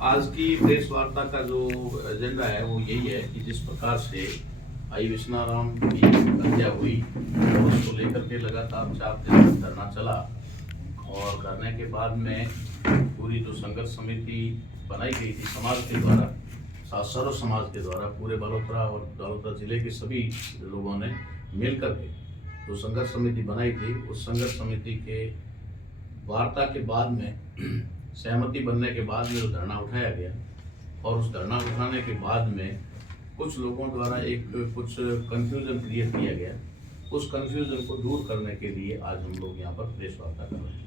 आज की प्रेस वार्ता का जो एजेंडा है वो यही है कि जिस प्रकार से आई विश्वनाराम की हत्या हुई उसको लेकर के लगातार 4 दिन धरना चला और धरने के बाद में पूरी जो संघर्ष समिति बनाई गई थी समाज के द्वारा, सर्व समाज के द्वारा, पूरे बड़ौदा और बड़ौदा जिले के सभी लोगों ने मिलकर के जो संघर्ष समिति बनाई थी, उस संघर्ष समिति के वार्ता के बाद में सहमति बनने के बाद में जो धरना उठाया गया और उस धरना उठाने के बाद में कुछ लोगों द्वारा कुछ कंफ्यूजन क्रिएट किया गया। उस कंफ्यूजन को दूर करने के लिए आज हम लोग यहाँ पर प्रेस वार्ता कर रहे हैं।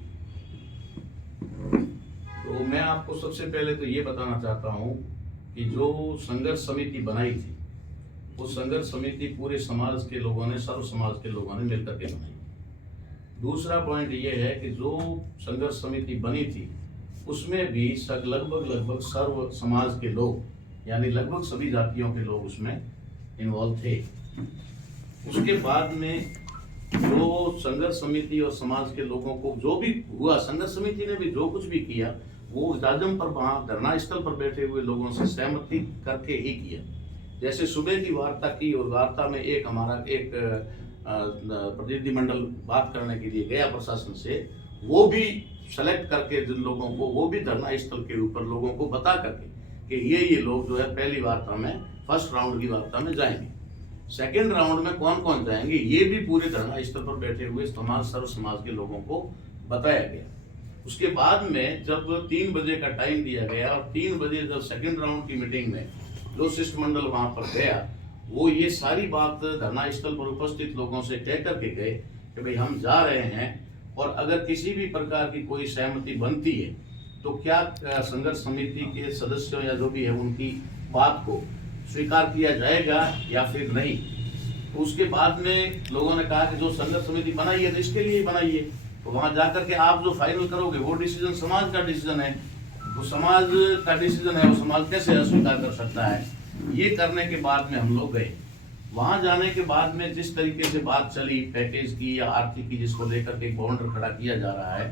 तो मैं आपको सबसे पहले तो ये बताना चाहता हूँ कि जो संघर्ष समिति बनाई थी, वो संघर्ष समिति पूरे समाज के लोगों ने, सर्व समाज के लोगों ने मिलकर के बनाई। दूसरा पॉइंट ये है कि जो संघर्ष समिति बनी थी उसमें भी लगभग सर्व समाज के लोग, यानी लगभग सभी जातियों के लोग उसमें इन्वॉल्व थे। उसके बाद में जो संघर्ष समिति और समाज के लोगों को जो भी हुआ, संघर्ष समिति ने भी जो कुछ भी किया वो जाजम पर, वहाँ धरना स्थल पर बैठे हुए लोगों से सहमति करके ही किया। जैसे सुबह की वार्ता की और वार्ता में हमारा प्रतिनिधिमंडल बात करने के लिए गया प्रशासन से, वो भी सेलेक्ट करके जिन लोगों को, वो भी धरना स्थल के ऊपर लोगों को बता करके कि ये लोग जो है पहली वार्ता में, फर्स्ट राउंड की वार्ता में जाएंगे, सेकेंड राउंड में कौन कौन जाएंगे, ये भी पूरे धरना स्थल पर बैठे हुए सर्व समाज के लोगों को बताया गया। उसके बाद में जब 3 बजे का टाइम दिया गया और 3 बजे जब सेकेंड राउंड की मीटिंग में जो शिष्टमंडल वहां पर गया, वो ये सारी बात धरना स्थल पर उपस्थित लोगों से कह करके गए कि भाई हम जा रहे हैं और अगर किसी भी प्रकार की कोई सहमति बनती है तो क्या संघर्ष समिति के सदस्यों या जो भी है उनकी बात को स्वीकार किया जाएगा या फिर नहीं। तो उसके बाद में लोगों ने कहा कि जो संघर्ष समिति बनाई है तो इसके लिए बनाई है, तो वहां जाकर के आप जो फाइनल करोगे वो डिसीजन समाज का डिसीजन है, वो समाज का डिसीजन है, वो समाज कैसे अस्वीकार कर सकता है। ये करने के बाद में हम लोग गए। वहां जाने के बाद में जिस तरीके से बात चली पैकेज की या आर्थिक की, जिसको लेकर के बाउंडर खड़ा किया जा रहा है,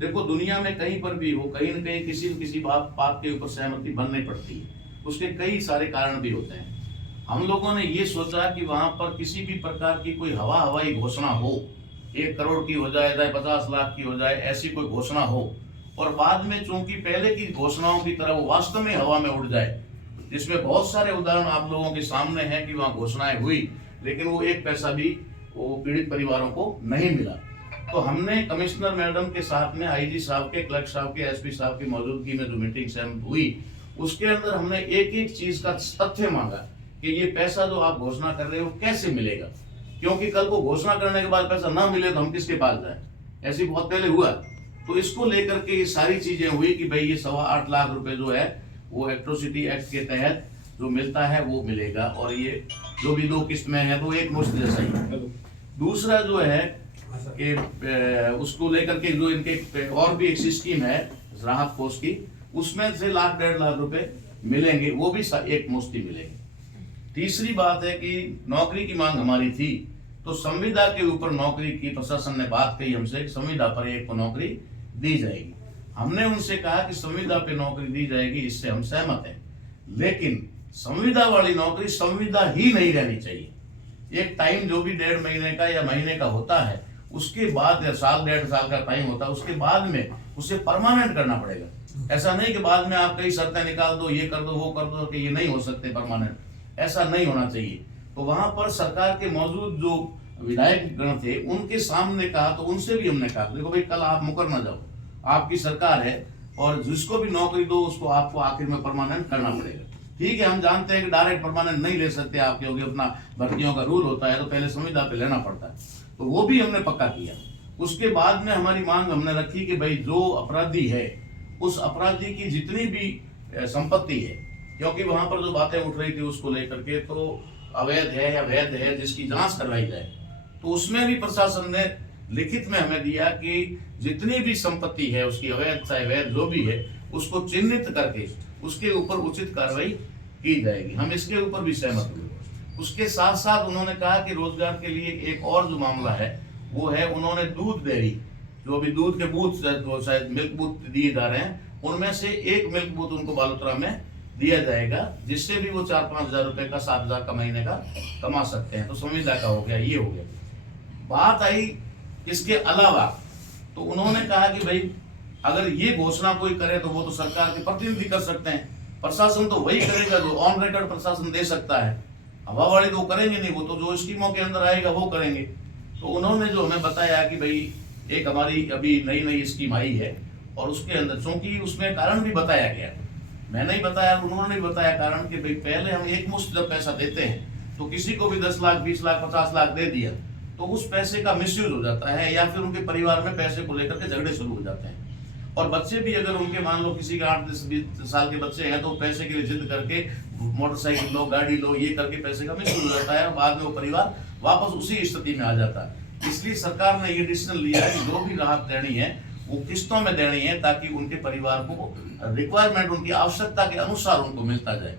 देखो दुनिया में कहीं पर भी हो, कहीं न कहीं किसी न किसी बात के ऊपर सहमति बननी पड़ती है। उसके कई सारे कारण भी होते हैं। हम लोगों ने ये सोचा कि वहां पर किसी भी प्रकार की कोई हवाई घोषणा हो, 1 करोड़ की हो जाए, 50 लाख की हो जाए, ऐसी कोई घोषणा हो और बाद में चूंकि पहले की घोषणाओं की तरह वो वास्तव में हवा में उड़ जाए, जिसमें बहुत सारे उदाहरण आप लोगों के सामने हैं कि वहां घोषणाएं हुई लेकिन वो 1 पैसा भी वो पीड़ित परिवारों को नहीं मिला। तो हमने कमिश्नर मैडम के साथ में, आईजी साहब के, कलेक्टर साहब के, एसपी साहब की मौजूदगी में जो मीटिंग सहमत हुई, उसके अंदर हमने एक चीज का तथ्य मांगा कि ये पैसा जो आप घोषणा कर रहे हो कैसे मिलेगा, क्योंकि कल को घोषणा करने के बाद पैसा ना मिले तो हम किसके पास जाए, ऐसी बहुत पहले हुआ। तो इसको लेकर के ये सारी चीजें हुई कि भाई ये 8.25 लाख रुपए जो है वो एट्रोसिटी एक्ट के तहत जो मिलता है वो मिलेगा, और ये जो भी 2 किस्त में है तो एक मुश्त जैसा ही। दूसरा जो है कि उसको लेकर के जो इनके और भी एक स्कीम है राहत कोष की, उसमें से 1.5 लाख रुपए मिलेंगे, वो भी एक मुश्त ही मिलेंगे। तीसरी बात है कि नौकरी की मांग हमारी थी, तो संविदा के ऊपर नौकरी की प्रशासन ने बात कही हमसे, संविदा पर एक को नौकरी दी जाएगी। हमने उनसे कहा कि संविदा पे नौकरी दी जाएगी, इससे हम सहमत हैं, लेकिन संविदा वाली नौकरी संविदा ही नहीं रहनी चाहिए। एक टाइम जो भी 1.5 महीने का या महीने का होता है, उसके बाद या साल 1.5 साल का टाइम होता है, उसके बाद में उसे परमानेंट करना पड़ेगा। ऐसा नहीं कि बाद में आप कई शर्तें निकाल दो, ये कर दो, वो कर दो, कि ये नहीं हो सकते परमानेंट, ऐसा नहीं होना चाहिए। तो वहां पर सरकार के मौजूद जो विधायक गण थे उनके सामने कहा, तो उनसे भी हमने कहा देखो भाई कल आप मुकर ना जाओ, आपकी सरकार है और जिसको भी नौकरी दो उसको आपको आखिर में परमानेंट करना पड़ेगा। ठीक है, हम जानते हैं कि डायरेक्ट परमानेंट नहीं ले सकते आप, क्योंकि अपना भर्तियों का रूल होता है, तो पहले संविदा पे लेना पड़ता है, तो वो भी हमने पक्का किया। उसके बाद में हमारी मांग हमने रखी कि भाई जो अपराधी है उस अपराधी की जितनी भी संपत्ति है, क्योंकि वहां पर जो बातें उठ रही थी उसको लेकर के, तो अवैध है या वैध है, जिसकी जांच करवाई जाए, तो उसमें भी प्रशासन ने लिखित में हमें दिया कि जितनी भी संपत्ति है उसकी, अवैध चाहे वैध जो भी है, उसको चिन्हित करके उसके ऊपर उचित कार्रवाई की जाएगी। हम इसके ऊपर भी सहमत हुए। उसके साथ साथ उन्होंने कहा कि रोजगार के लिए एक और जो मामला है वो है, उन्होंने दूध डेयरी जो अभी दूध के बूथ शायद मिल्क बूथ दिए जा रहे हैं, उनमें से एक मिल्क बूथ उनको बालोतरा में दिया जाएगा, जिससे भी वो 4-5 हजार रुपए का 7 हजार का महीने का कमा सकते हैं। तो संविदा का हो गया, ये हो गया। बात आई इसके अलावा, तो उन्होंने कहा कि भाई अगर ये घोषणा कोई करे तो वो तो सरकार के प्रतिनिधि कर सकते हैं, प्रशासन तो वही करेगा जो ऑन रिकॉर्ड प्रशासन दे सकता है, हवाबाजी तो करेंगे नहीं, वो तो जो स्कीमों के अंदर आएगा वो करेंगे। तो उन्होंने जो हमें बताया कि भाई एक हमारी अभी नई स्कीम आई है और उसके अंदर, चूंकि उसमें कारण भी बताया गया, मैं नहीं बताया, उन्होंने भी बताया कारण कि भाई पहले हम एक मुश्त जब पैसा देते हैं तो किसी को भी 10 लाख 20 लाख 50 लाख दे दिया तो उस पैसे का मिसयूज हो जाता है, या फिर उनके परिवार में पैसे को लेकर के झगड़े शुरू हो जाते हैं। और बच्चे भी अगर उनके मान लो किसी के 8-10-20 साल के बच्चे हैं तो पैसे के लिए जिद करके मोटरसाइकिल लो, गाड़ी लो, ये करके पैसे का मिसयूज हो जाता है और बाद में वो परिवार वापस उसी स्थिति में आ जाता है। इसलिए सरकार ने ये डिसीजन लिया है कि जो भी राहत देनी है वो किस्तों में देनी है, ताकि उनके परिवार को रिक्वायरमेंट, उनकी आवश्यकता के अनुसार उनको मिलता जाए।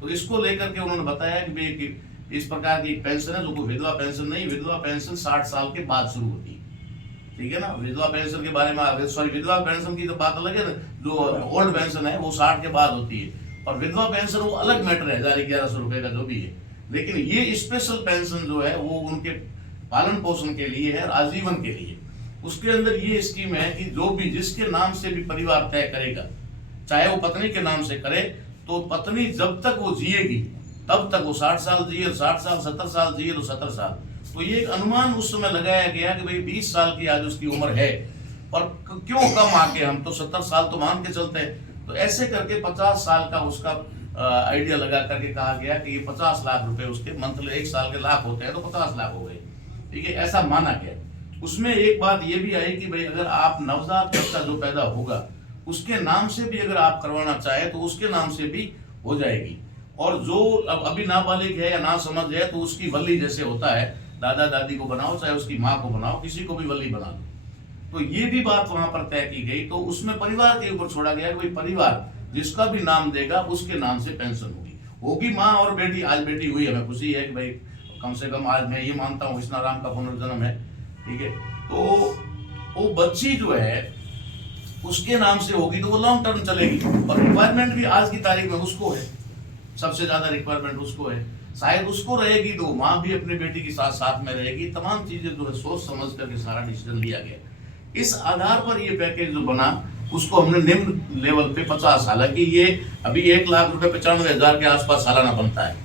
तो इसको लेकर के उन्होंने बताया कि भाई इस प्रकार की पेंशन है, जो कोई विधवा पेंशन नहीं, विधवा पेंशन 60 साल के बाद शुरू होती है, ठीक है ना। विधवा पेंशन के बारे में, सॉरी, विधवा पेंशन की तो बात अलग है ना, जो ओल्ड पेंशन है वो 60 के बाद होती है, और विधवा पेंशन वो अलग मैटर है, 1100 रुपए का जो भी है। लेकिन ये स्पेशल पेंशन जो है वो उनके पालन पोषण के लिए है, आजीवन के लिए। उसके अंदर ये स्कीम है कि जो भी जिसके नाम से भी परिवार तय करेगा, चाहे वो पत्नी के नाम से करे, तो पत्नी जब तक वो जिएगी तब तक वो 60 साल जिए, 60 साल, 70 साल जिए तो 70 साल। तो ये एक अनुमान उस समय लगाया गया कि भाई 20 साल की आज उसकी उम्र है, और क्यों कम आके, हम तो 70 साल तो मान के चलते हैं। तो ऐसे करके 50 साल का उसका आइडिया लगा करके कहा गया कि ये 50 लाख रुपए उसके मंथली, 1 साल के लाख होते हैं तो 50 लाख हो गए, ठीक है, ऐसा माना गया। उसमें एक बात ये भी आई कि भाई अगर आप नवजात बच्चा जो पैदा होगा उसके नाम से भी अगर आप करवाना चाहे तो उसके नाम से भी हो जाएगी, और जो अब अभी नाबालिग है या ना समझ है तो उसकी वली जैसे होता है, दादा दादी को बनाओ, चाहे उसकी माँ को बनाओ, किसी को भी वली बना दो। तो ये भी बात वहां पर तय की गई। तो उसमें परिवार के ऊपर छोड़ा गया कि भाई परिवार जिसका भी नाम देगा उसके नाम से पेंशन होगी माँ और बेटी। आज बेटी हुई, हमें खुशी है कि भाई कम से कम आज मैं ये मानता हूँ कृष्णा राम का पुनर्जन्म है, ठीक है। तो वो बच्ची जो है उसके नाम से होगी तो वो लॉन्ग टर्म चलेगी, और रिक्वायरमेंट भी आज की तारीख में उसको है, सबसे ज्यादा रिक्वायरमेंट उसको है। शायद उसको रहेगी तो माँ भी अपनी बेटी के साथ साथ में रहेगी। तमाम चीजें जो है सोच समझ करके सारा डिसीजन लिया गया। इस आधार पर ये पैकेज जो बना उसको हमने निम्न लेवल पे 50, हालांकि ये अभी 1 लाख रुपए 95,000 के आसपास सालाना बनता है,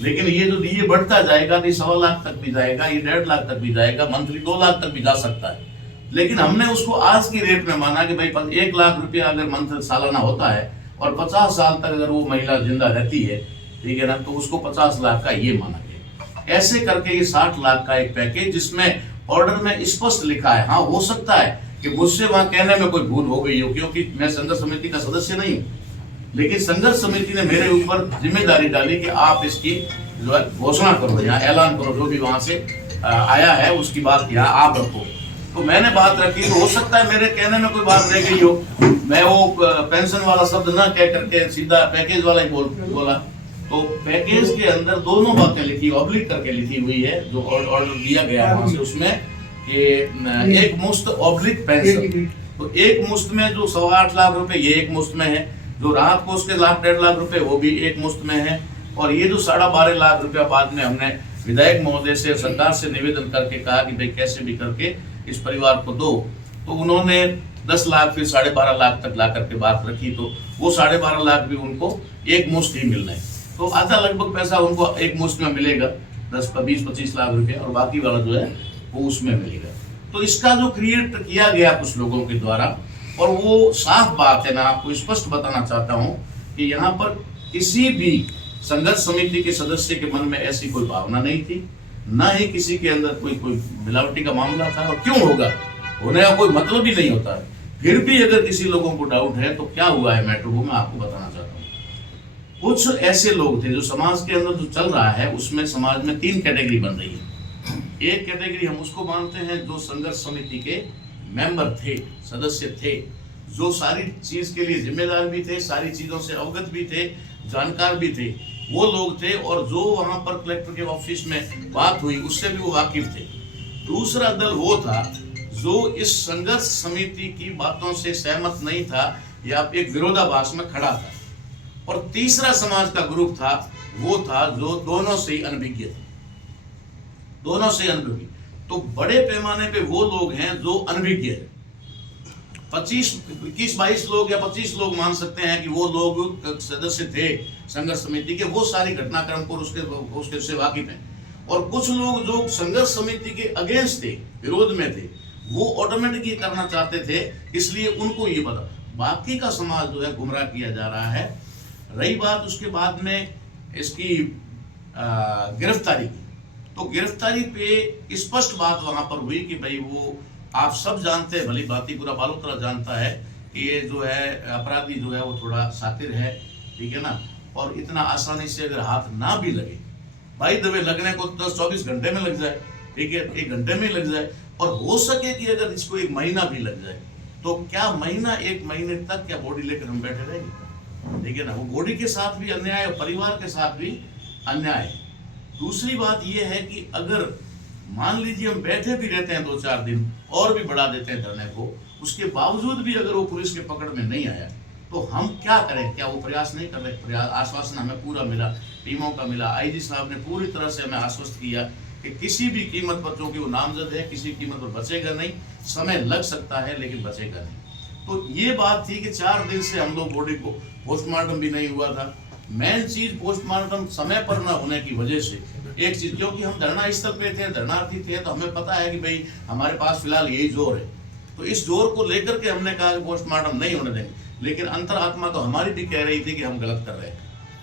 लेकिन ये जो ये बढ़ता जाएगा तो 1.25 लाख तक भी जाएगा, ये 1.5 लाख तक भी जाएगा, मंथली 2 लाख तक भी जा सकता है। लेकिन हमने उसको आज की रेट में माना कि भाई 1 लाख रुपया अगर मंथ सालाना होता है और 50 साल तक अगर वो महिला जिंदा रहती है, ठीक है ना, तो उसको 50 लाख का ये माना गया। ऐसे करके ये 60 लाख का एक पैकेज, जिसमें ऑर्डर में स्पष्ट लिखा है। हाँ, हो सकता है कि मुझसे वहां कहने में कोई भूल हो गई हो, क्योंकि मैं संघर्ष समिति का सदस्य नहीं हूँ, लेकिन संघर्ष समिति ने मेरे ऊपर जिम्मेदारी डाली कि आप इसकी जो है घोषणा करो, यहाँ ऐलान करो, जो भी वहां से आया है उसकी बात यहाँ आप रखो। तो मैंने बात रखी। तो हो सकता है मेरे कहने में कोई बात रह गई हो, मैं वो पेंशन वाला शब्द ना कह करके सीधा पैकेज वाला ही बोला। तो पैकेज के अंदर दोनों बातें लिखी, ऑब्लिक करके लिखी हुई है, जो ऑर्डर दिया गया है वहां से, उसमें कि एक मुश्त ऑब्लिक पेंशन। तो एक मुश्त में जो 8.25 लाख रुपए ये एक मुश्त में है, जो राहत कोष के 1.5 लाख रुपए वो भी एक मुश्त में है, और ये जो 12.5 लाख रुपया बाद में हमने विधायक महोदय से, सरकार से निवेदन करके कहा कि भाई कैसे भी करके इस परिवार को दो। तो उन्होंने 10 लाख फिर 12.5 लाख तक ला करके बात रखी। तो वो 12.5 लाख भी उनको एक मुश्त ही मिलना है। तो आधा लगभग पैसा उनको एक मुश्त में मिलेगा, 20-25 लाख रुपए, और बाकी वाला जो है वो उसमें मिलेगा। तो इसका जो क्रिएट किया गया कुछ लोगों के द्वारा, और वो साफ बात है, मैं आपको स्पष्ट बताना चाहता हूँ कि यहाँ पर किसी भी संघर्ष समिति के सदस्य के मन में ऐसी कोई भावना नहीं थी, ना ही किसी के अंदर कोई मिलावटी का मामला था, और क्यों होगा, होने का कोई मतलब ही नहीं होता है। फिर भी अगर किसी लोगों को डाउट है तो क्या हुआ है मैटर, वो मैं आपको बताना चाहता हूँ। कुछ ऐसे लोग थे जो समाज के अंदर जो चल रहा है, उसमें समाज में 3 कैटेगरी बन रही है। एक कैटेगरी हम उसको मानते हैं जो संघर्ष समिति के मेंबर थे, सदस्य थे, जो सारी चीज के लिए जिम्मेदार भी थे, सारी चीजों से अवगत भी थे, जानकार भी थे, वो लोग थे, और जो वहां पर कलेक्टर के ऑफिस में बात हुई उससे भी वो वाकिफ थे। दूसरा दल वो था जो इस संघर्ष समिति की बातों से सहमत नहीं था या एक विरोधाभास में खड़ा था। और तीसरा समाज का ग्रुप था, वो था जो दोनों से ही अनभिज्ञ थे, दोनों से अनभिज्ञ। तो बड़े पैमाने पे वो लोग हैं जो अनभिज्ञ है। 21-22 लोग या 25 लोग मान सकते हैं कि वो लोग सदस्य थे संघर्ष समिति के, वो सारी घटनाक्रम को उसके से वाकिफ हैं। और कुछ लोग जो संघर्ष समिति के अगेंस्ट थे, विरोध में थे, वो ऑटोमेटिक ये करना चाहते थे, इसलिए उनको ये पता। बाकी का समाज जो है गुमराह किया जा रहा है। रही बात उसके बाद में इसकी गिरफ्तारी की, तो गिरफ्तारी पे स्पष्ट बात वहां पर हुई कि भाई वो आप सब जानते हैं, भली भांति पूरा बालोतरा जानता है कि ये जो है अपराधी जो है वो थोड़ा शातिर है, ठीक है ना। और इतना आसानी से अगर हाथ ना भी लगे, भाई दबे लगने को 10-24 घंटे में लग जाए, ठीक है, 1 घंटे में लग जाए, और हो सके कि अगर इसको 1 महीना भी लग जाए, तो क्या महीना 1 महीने तक क्या बॉडी लेकर हम बैठे रहेंगे, ठीक है ना। वो बॉडी के साथ भी अन्याय और परिवार के साथ भी अन्याय। दूसरी बात यह है कि अगर मान लीजिए हम बैठे भी रहते हैं 2-4 दिन और भी बढ़ा देते हैं धरने को, उसके बावजूद भी अगर वो पुलिस के पकड़ में नहीं आया, तो हम क्या करें? क्या वो प्रयास नहीं कर रहे? प्रयास, आश्वासन हमें पूरा मिला, टीमों का मिला, आईजी साहब ने पूरी तरह से हमें आश्वस्त किया कि किसी भी कीमत पर, चूंकि वो नामजद है, किसी कीमत पर बचेगा नहीं, समय लग सकता है लेकिन बचेगा नहीं। तो ये बात थी कि 4 दिन से हम लोग बॉडी को पोस्टमार्टम भी नहीं हुआ था। मेन चीज पोस्टमार्टम समय पर न होने की वजह से एक चीज, क्योंकि हम धरना स्थल पे थे, धरनार्थी थे, तो हमें पता है कि भाई हमारे पास फिलहाल यही जोर है, तो इस जोर को लेकर के हमने कहा कि पोस्टमार्टम नहीं होने देंगे। लेकिन अंतरात्मा तो हमारी भी कह रही थी कि हम गलत कर रहे हैं,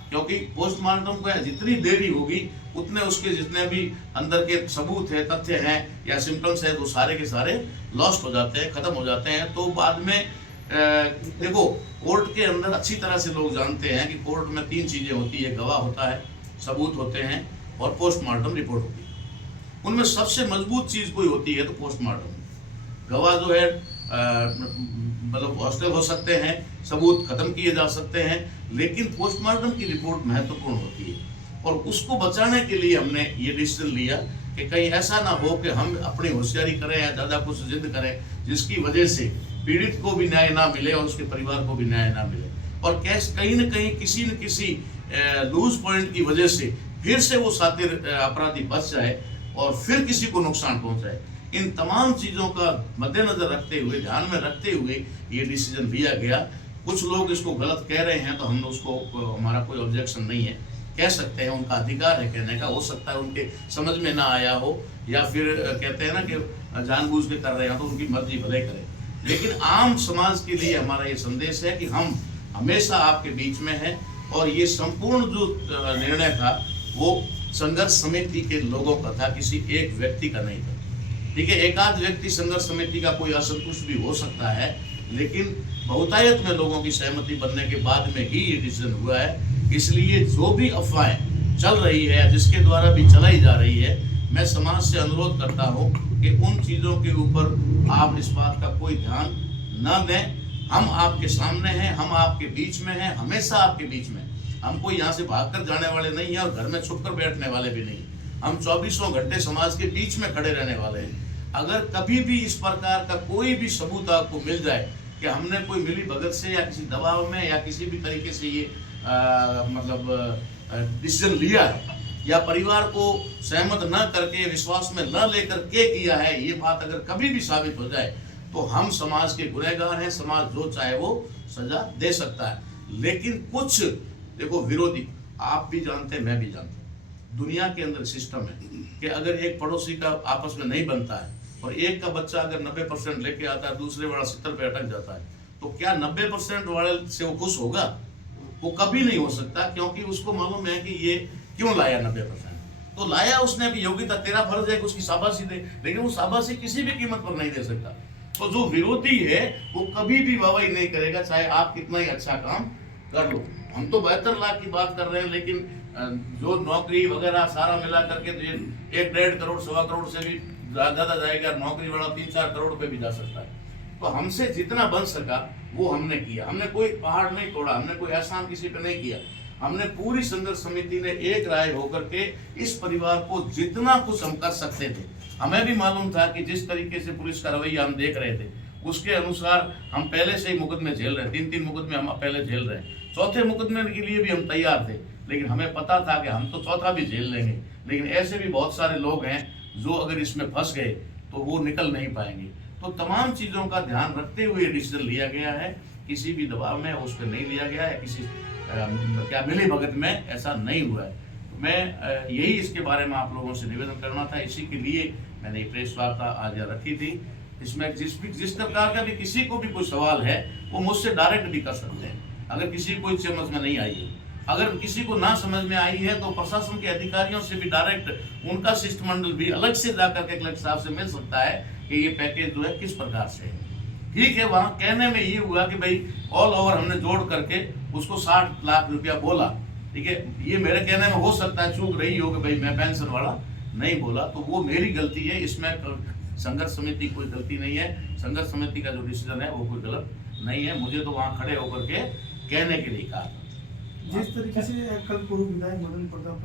क्योंकि पोस्टमार्टम को जितनी देरी होगी उतने उसके जितने भी अंदर के सबूत है, तथ्य हैं या सिम्टम्स है, तो सारे के सारे लॉस्ट हो जाते हैं, खत्म हो जाते हैं। तो बाद में देखो, कोर्ट के अंदर अच्छी तरह से लोग जानते हैं कि कोर्ट में 3 चीजें होती है, गवाह होता है, सबूत होते हैं और पोस्टमार्टम रिपोर्ट होती है। उनमें सबसे मजबूत चीज कोई होती है तो पोस्टमार्टम। गवाह जो है मतलब हॉस्टल हो सकते हैं, सबूत खत्म किए जा सकते हैं, लेकिन पोस्टमार्टम की रिपोर्ट महत्वपूर्ण होती है। और उसको बचाने के लिए हमने ये डिसीजन लिया कि कहीं ऐसा ना हो कि हम अपनी होशियारी करें या ज़्यादा कुछ जिद करें जिसकी वजह से पीड़ित को भी न्याय ना मिले और उसके परिवार को भी न्याय ना मिले, और कहीं न कहीं किसी न किसी लूज पॉइंट की वजह से फिर से वो शातिर अपराधी बच जाए और फिर किसी को नुकसान पहुंचाए। इन तमाम चीज़ों का मद्देनजर रखते हुए, ध्यान में रखते हुए ये डिसीजन लिया गया। कुछ लोग इसको गलत कह रहे हैं, तो हम उसको, हमारा कोई ऑब्जेक्शन नहीं है, कह सकते हैं, उनका अधिकार है कहने का। हो सकता है उनके समझ में ना आया हो, या फिर कहते हैं ना कि जानबूझ के कर रहे हैं, तो उनकी मर्जी भले करें। लेकिन आम समाज के लिए हमारा ये संदेश है कि हम हमेशा आपके बीच में हैं, और ये संपूर्ण जो निर्णय था वो संघर्ष समिति के लोगों का था, किसी एक व्यक्ति का नहीं था। ठीक है, एकाध व्यक्ति संघर्ष समिति का कोई असंतुष्ट भी हो सकता है, लेकिन बहुतायत में लोगों की सहमति बनने के बाद में ही ये डिसीजन हुआ है। इसलिए जो भी अफवाहें चल रही है, जिसके द्वारा भी चलाई जा रही है, मैं समाज से अनुरोध करता हूँ कि उन चीज़ों के ऊपर आप इस बात का कोई ध्यान न दें। हम आपके सामने हैं, हम आपके बीच में हैं, हमेशा आपके बीच में। हम कोई यहाँ से भागकर जाने वाले नहीं हैं और घर में छुप कर बैठने वाले भी नहीं। हम 24 घंटे समाज के बीच में खड़े रहने वाले हैं। अगर कभी भी इस प्रकार का कोई भी सबूत आपको मिल जाए कि हमने कोई मिली भगत से या किसी दबाव में या किसी भी तरीके से ये डिसीजन लिया है, या परिवार को सहमत न करके, विश्वास में न लेकर के किया है, ये बात अगर कभी भी साबित हो जाए, तो हम समाज के गुनहगार हैं। समाज जो चाहे वो सजा दे सकता है। लेकिन कुछ देखो विरोधी, आप भी जानते हैं, मैं भी जानता हूँ, दुनिया के अंदर सिस्टम है कि अगर एक पड़ोसी का आपस में नहीं बनता है और एक का बच्चा अगर 90% लेके आता है, दूसरे वाला 70 पे अटक जाता है, तो क्या 90% वाले से वो खुश होगा? वो कभी नहीं हो सकता, क्योंकि उसको मालूम है कि ये क्यों लाया 90%। तो लाया उसने, भी योग्यता, तेरा फर्ज है कि उसकी शाबाशी दे, लेकिन वो शाबाशी किसी भी कीमत पर नहीं दे सकता। तो जो विरोधी है वो कभी भी वाहवाही नहीं करेगा, चाहे आप कितना ही अच्छा काम कर लो। हम तो 72 लाख की बात कर रहे हैं, लेकिन जो नौकरी वगैरह सारा मिला करके तो 1-1.5 करोड़, 1.25 करोड़ से भी ज्यादा जाएगा। नौकरी वाला 3-4 करोड़ पे भी जा सकता है। तो हमसे जितना बन सका वो हमने किया। हमने कोई पहाड़ नहीं तोड़ा, हमने कोई एहसान किसी पे नहीं किया। हमने पूरी संघर्ष समिति ने एक राय होकर के इस परिवार को जितना कुछ हम कर सकते थे हमें भी मालूम था कि जिस तरीके से पुलिस का रवैया हम देख रहे थे उसके अनुसार हम पहले से ही मुकदमे झेल रहे, 3-3 मुकदमे हम पहले झेल रहे हैं, चौथे मुकदमे के लिए भी हम तैयार थे, लेकिन हमें पता था कि हम तो चौथा भी झेल लेंगे। लेकिन ऐसे भी बहुत सारे लोग हैं जो अगर इसमें फंस गए तो वो निकल नहीं पाएंगे। तो तमाम चीज़ों का ध्यान रखते हुए डिसीजन लिया गया है, किसी भी दबाव में उस पर नहीं लिया गया है, किसी क्या मिली भगत में ऐसा नहीं हुआ है। मैं यही इसके बारे में आप लोगों से निवेदन करना था, इसी के लिए मैंने ये प्रेस वार्ता आज रखी थी। इसमें जिस प्रकार का भी किसी को भी कोई सवाल है वो मुझसे डायरेक्ट भी कर सकते हैं। अगर किसी को समझ में नहीं आई है, अगर किसी को ना समझ में आई है तो प्रशासन के अधिकारियों से भी डायरेक्ट उनका शिष्टमंडल भी अलग से जाकर के कलेक्टर साहब से मिल सकता है कि ये पैकेज जो है किस प्रकार से है। ठीक है, वहाँ कहने में ये हुआ कि भाई ऑल ओवर हमने जोड़ करके उसको 60 लाख रुपया बोला, ठीक है, ये मेरे कहने में हो सकता है चूक रही हो कि भाई मैं पेंशन वाला नहीं बोला, तो वो मेरी गलती है, इसमें संघर्ष समिति कोई गलती नहीं है। संघर्ष समिति का जो डिसीजन है वो कोई गलत नहीं है, मुझे तो वहाँ खड़े होकर के कहने के लिए कहा। जिस तरीके से कल पूर्व विधायक मदन प्रताप